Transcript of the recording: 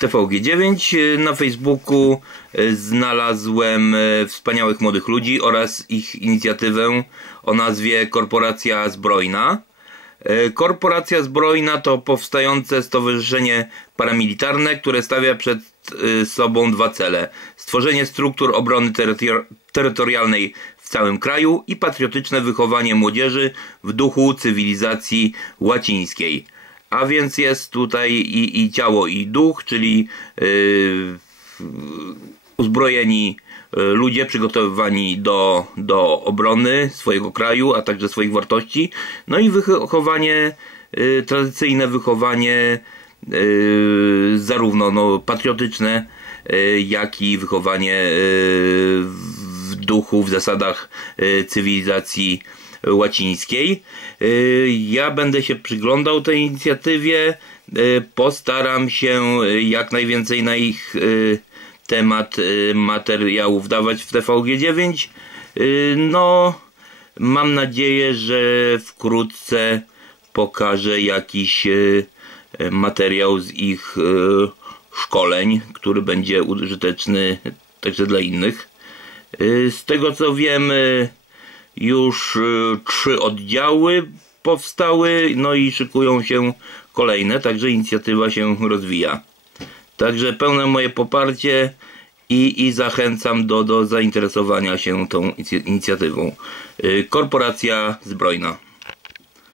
TVG9. Na Facebooku znalazłem wspaniałych młodych ludzi oraz ich inicjatywę o nazwie Korporacja Zbrojna. Korporacja Zbrojna to powstające stowarzyszenie paramilitarne, które stawia przed sobą dwa cele: stworzenie struktur obrony terytorialnej w całym kraju i patriotyczne wychowanie młodzieży w duchu cywilizacji łacińskiej. A więc jest tutaj i, i ciało, i duch, czyli yy, uzbrojeni yy, ludzie przygotowywani do, do obrony swojego kraju, a także swoich wartości. No i wychowanie, yy, tradycyjne wychowanie, yy, zarówno no, patriotyczne, yy, jak i wychowanie yy, duchu, w zasadach cywilizacji łacińskiej. E, ja będę się przyglądał tej inicjatywie, e, postaram się jak najwięcej na ich temat materiałów dawać w TVG9. No, mam nadzieję, że wkrótce pokażę jakiś materiał z ich szkoleń, który będzie użyteczny także dla innych. Y, z tego co wiem, już y, trzy oddziały powstały, no i szykują się kolejne, także inicjatywa się rozwija. Także pełne moje poparcie i, i zachęcam do, do zainteresowania się tą inicjatywą. Y, Korporacja Zbrojna.